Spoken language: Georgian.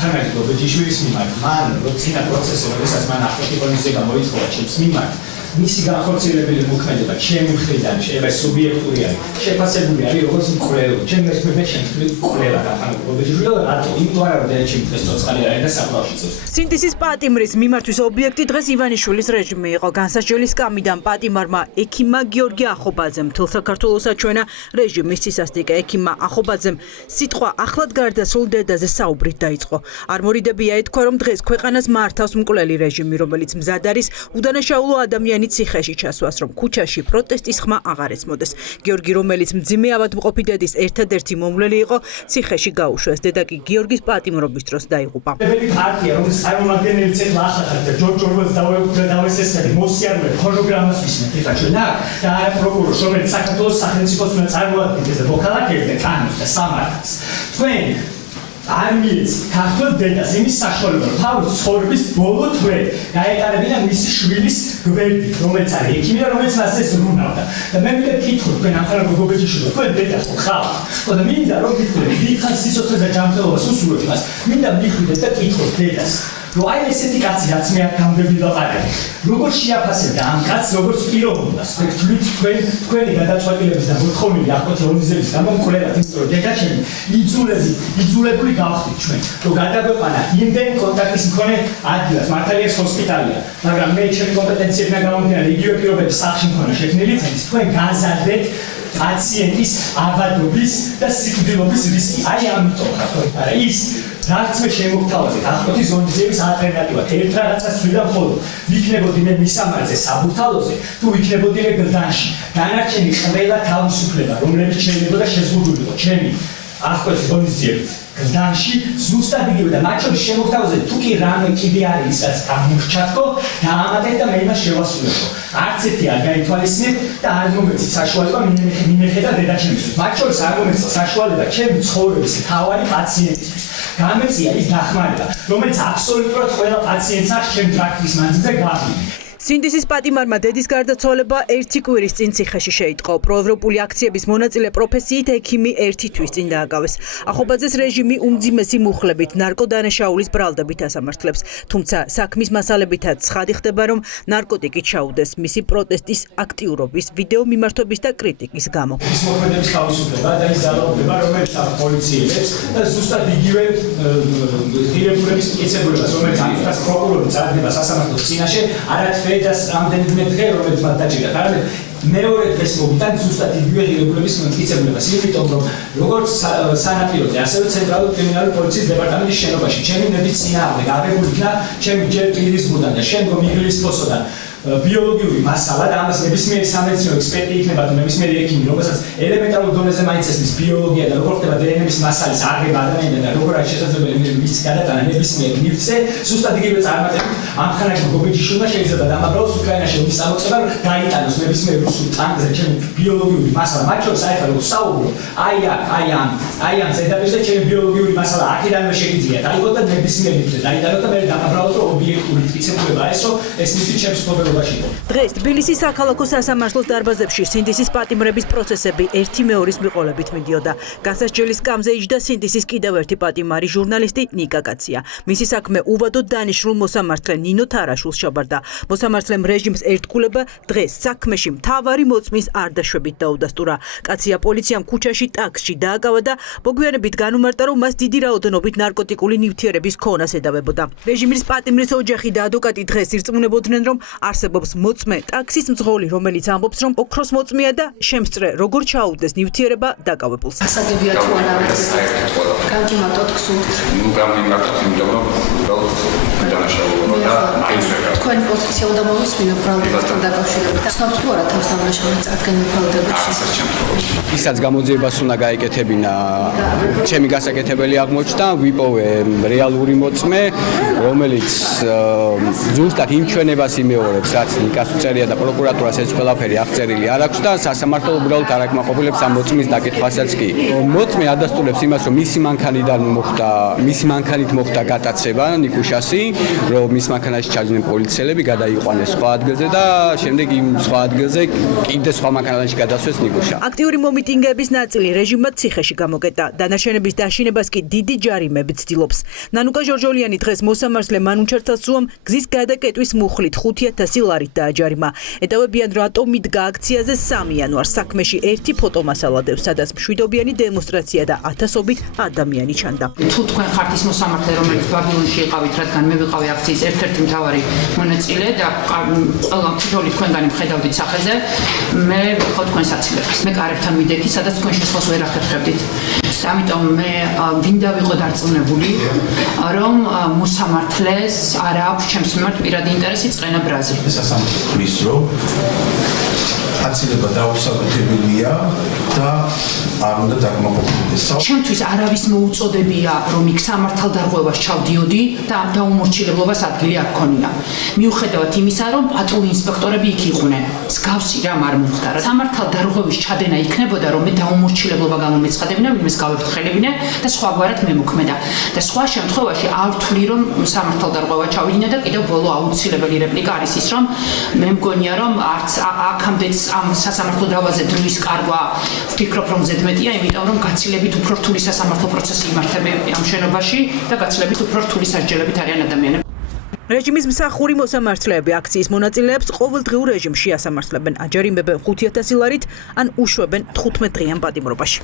ამხანაგით ობეჯიშვილის მიმართ, მან როცინა პროცესი, როდესაც მან ახალგაზრდა გამოიწვია ჩემს მიმართ, მისი განხორციელებელი მოქმედება ჩემი მხრიდან შეიძლება სუბიექტური არის, შეფასებული არის როგორც მკვლელი, ჩემს მხრიდან შემთხვევით მკვლელა ახალგაზრდა ობეჯიშვილი და რატო? იმიტომ არა რომ ჩემი დღეს ცოცხალი არის და საფლავში წევს. სინთეზის პატიმრის მიმართვის ობიექტი დღეს ივანიშვილის რეჟიმი იყო. განსაჯელი სკამიდან პატიმარმა ექიმმა გიორგი ახობაძემ მთელ საქართველოს აჩვენა რეჟიმის წინასწარ ექიმმა ახობაძემ სიტყვა ახლად გარდაცვლილ დედაზე საუბრით დაიწყო. არ მორიდებია ეთქვა რომ დღეს ქვეყანას მართავს მკვლელი რეჟიმი, რომელიც მზად არის უდანაშაულო ადამიანი ციხეში ჩასვას, რომ ქუჩაში პროტესტის ხმა აღარ ეცმოდეს. გიორგი, რომელიც მძიმე ავადმყოფი დედის ერთადერთი მომვლელი იყო, ციხეში გაუშვეს. დედა კი გიორგის პატიმრობის დროს დაიღუპა. პარტია, რომელიც წარმომადგენელი ცეცხლა ახლა და ჯორჯ ორველს დავესწრები, მოსიარულე პროგრამას ვისმენთ. ეხლა ჩვენ აქ და არა პროკურორს, რომელიც საქართველოს სახელმწიფოს უნდა წარმოადგენდეს და მოქალაქეებს და კანონს და სამართალს. თქვენ არ მიეცით ქართულ დედას იმის საშუალება, რომ თავის ცხოვრების ბოლო თვე გაეტარებინა მისი შვილის გვერდით, რომელიც არის ექიმი და რომელიც მას ეს ზრუნავდა. და მე მინდა გითხრათ, თქვენ ახალგაზრდა გოგოჯიშვილი, თქვენ დედას ხავთ. და მინდა რომ გითხრათ, დიდხანს სიცოცხლე და ჯანმრთელობას usურვებთ მას, მინდა მიხვიდეთ და გითხრათ დედას. რომ აი ესეთი კაცი რაც მე აქ გამდები ვაყარე, როგორ შეაფასებდა ამ კაცს, როგორც პიროვნებას. თქვენი გადაწყვეტილების და მოთხოვნილი ახალგაზრდების გამო მკვლელად იმიტომ რომ დედაჩემი იძულებული გავხდით ჩვენ, რომ გადაგვეყანა იმდენ კონტაქტის მქონე ადგილას, მართალია ჰოსპიტალია, მაგრამ მე ჩემი კომპეტენციებიდან გამომდინარე, იგივე პირობების სახლში მქონე შექმნილი წესით, თქვენ განზადეთ პაციენტის ავადობის და სიკვდილობის რისკი. აი ამიტომ ხარ, არა ის რაც მე შემოგთავაზეთ, ახლა ზონიზების ალტერნატივა, ერთ რაღაცას ვიდა მხოლოდ ვიქნებოდი მე მისამართზე საბურთალოზე, თუ ვიქნებოდი მე გლდანში. დანარჩენი ყველა თავისუფლება, რომელიც შეიძლება შეზღუდულიყო ჩემი ახლა ზონიზების გლდანში ზუსტად იგივე და მათ შორის შემოგთავაზეთ, თუ კი რამე კიდე არის ისაც გამორჩათო, დაამატეთ და მე იმას შევასრულებო. არც ერთი არ გაითვალისწინეთ და არ მომეცით საშუალება მიმეხედა დედაჩემისთვის. მათ შორის არ მომეცით საშუალება ჩემი ცხოვრების მთავარი პაციენტისთვის. გამეწია ის დახმარება, რომელიც აბსოლუტურად ყველა პაციენტს აქვს ჩემ პრაქტიკის მანძილზე გაგვიდი. სინდისის პატიმარმა დედის გარდაცვალება ერთი კვირის წინ ციხეში შეიტყო. პროევროპული აქციების მონაწილე პროფესიით ექიმი ერთი თვის წინ დააგავეს. ახობაძეს რეჟიმი უმძიმესი მუხლებით, ნარკოდანაშაულის ბრალდებით ასამართლებს. თუმცა საქმის მასალებითაც ცხადი ხდება, რომ ნარკოტიკით ჩაუდეს მისი პროტესტის აქტიურობის, ვიდეო მიმართობის და კრიტიკის გამო. ის მოქმედების თავისუფლება და ის ძალაუფლება, რომელიც აქვს პოლიციელებს და ზუსტად იგივე ღირებულების მტკიცებულებას, რომელიც ამას პროკურორი წარდება სასამართლოს წინაშე, არათვე და ამდენიმე დღე რომელიც მათ დაჭირდა. არამედ მეორე დღეს მოვიდა ზუსტად იგივე ღირებულების მტკიცებულებას. იმიტომ რომ როგორც სანაპიროზე, ასევე ცენტრალური კრიმინალური პოლიციის დეპარტამენტის შენობაში ჩემი ნების წინააღმდეგ აღებული იქნა ჩემი ჯერ პირისგან და შემდგომ იგრისპოსოდან ბიოლოგიური მასალა და ამას ნებისმიერი სამედიცინო ექსპერტი იქნება თუ ნებისმიერი ექიმი, რომელსაც ელემენტარულ დონეზე მაინც ესმის ბიოლოგია და როგორ ხდება დნმ-ის მასალის აღება ადამიანიდან და როგორ არის შესაძლებელი მის გადატანა ნებისმიერ ნივთზე, ზუსტად იგივე წარმატებით ამხანაგით გოგოჯიშვილმა შეიძლება დამაბრალოს უკრაინაში ომის წამოწყება, რომ გაიტანოს ნებისმიერ რუსულ ტანკზე ჩემი ბიოლოგიური მასალა. მათ შორის აი ხა როგორ საუბრობ, აი ამ ზედაპირზე ჩემი ბიოლოგიური მასალა აქედანვე შეგიძლია დაიღო და ნებისმიერ ნივთზე დაიტანო და მე დამაბრალოს რომ ობიექტური მტკიცებულება ეს რომ ეს მისი ჩემს დღეს თბილისის საქალაქო სასამართლოს დარბაზებში სინდისის პატიმრების პროცესები ერთი მეორის მიყოლებით მიდიოდა. განსასჯელი სკამზე იჯდა სინდისის კიდევ ერთი პატიმარი ჟურნალისტი ნიკა კაცია. მისი საქმე უვადოდ დანიშნულ მოსამართლე ნინო თარაშულს ჩაბარდა. მოსამართლემ რეჟიმს ერთგულება დღეს საქმეში მთავარი მოწმის არდაშვებით დაუდასტურა. კაცია პოლიციამ ქუჩაში ტაქსში დააკავა და მოგვიანებით განუმარტა, რომ მას დიდი რაოდენობით ნარკოტიკული ნივთიერების ქონას ედავებოდა. რეჟიმის პატიმრის ოჯახი და ადვოკატი დღეს ირწმუნებოდნენ, რომ არსებობს მოწმე ტაქსის მძღოლი, რომელიც ამბობს, რომ ოქროს მოწმეა და შემსწრე როგორ ჩაუდეს ნივთიერება დაკავებულს. ასაგებია თუ არა გამიმარტოთ გსურთ. გამიმარტოთ, იმიტომ რომ დანაშაულობა და აიზრება. თქვენი პოზიცია უნდა მოვისმინო ბრალდებასთან დაკავშირებით. ცნობთ თუ არა თავს დანაშაულს წარდგენის ბრალდებაში? ისაც გამოძიებას უნდა გაეკეთებინა, ჩემი გასაკეთებელი აღმოჩნდა, ვიპოვე რეალური მოწმე, რომელიც ზუსტად იმ ჩვენებას იმეორებს, რაც ნიკას უწერია და პროკურატურას ეს ყველაფერი აღწერილი არ აქვს და სასამართლო უბრალოდ არ აკმაყოფილებს ამ მოწმის დაკითხვასაც კი. მოწმე ადასტურებს იმას, რომ მისი მანქანით მოხდა გატაცება ნიკუშასი, რომ მის მანქანაში ჩაჯდნენ პოლიციელები, გადაიყვანეს სხვა ადგილზე და შემდეგ იმ სხვა ადგილზე კიდე სხვა მანქანაში გადასვეს ნიკუშა. აქტიური მიტინგების ნაწილი რეჟიმმა ციხეში გამოკეტა. დანარჩენების დაშინებას კი დიდი ჯარიმები ცდილობს. ნანუკა ჟორჟოლიანი დღეს მოსამართლე მანუჩართასუამ გზის გადაკეტვის მუხლით 5000 ლარით დააჯარიმა. ეტოვებიან რატომ მიდგა აქციაზე 3 იანვარს საქმეში ერთი ფოტომასალადევს, სადაც მშვიდობიანი დემონსტრაცია და ათასობით ადამიანი ჩანდა. თუ თქვენ ხართ ის მოსამართლე, რომელიც ბაბილონში იყავით, რადგან მე ვიყავი აქციის ერთ-ერთი მთავარი მონაწილე და ყველა თითოეული თქვენგანი მხედავდით სახეზე, მე ვიყავ თქვენს აცილებას. მე კარებთან ვიდექი, სადაც თქვენ შესვლას ვერ ახერხებდით. ამიტომ მე გინდა ვიყო დარწმუნებული, რომ მოსამართლეს არ აქვს ჩემს მიმართ პირადი ინტერესი წყენა ბრაზი. ის რომ აცილება დაუსაბუთებელია და არ უნდა დაგმოყოფილდეს. ჩემთვის არავის მოუწოდებია, რომ იქ სამართალდარღვევას ჩავდიოდი და დაუმორჩილებლობას ადგილი არ გქონია. მიუხედავად იმისა, რომ პატრული ინსპექტორები იქ იყვნენ. მსგავსი რამ არ მომხდარა. სამართალდარღვევის ჩადენა იქნებოდა, რომ მე დაუმორჩილებლობა გამომეცხადებინა, ვინმეს გავეფრთხელებინა და სხვაგვარად მე მოქმედა. და სხვა შემთხვევაში არ ვთვლი, რომ სამართალდარღვევა ჩავიდინა და კიდევ ბოლო აუცილებელი რეპლიკა არის ის, რომ მე მგონია, რომ არც აქამდეც ამ სასამართლო დავაზე დროის კარგვა ვფიქრობ, რომ ზედმეტია, იმიტომ რომ გაცილებით უფრო რთული სასამართლო პროცესი იმართება ამ შენობაში და გაცილებით უფრო რთული სასჯელებით არიან ადამიანები. რეჟიმის მსახური მოსამართლეები აქციის მონაწილეებს ყოველდღიურ რეჟიმში ასამართლებენ, აჯარიმებენ 5000 ლარით ან უშვებენ 15 დღიან პატიმრობაში.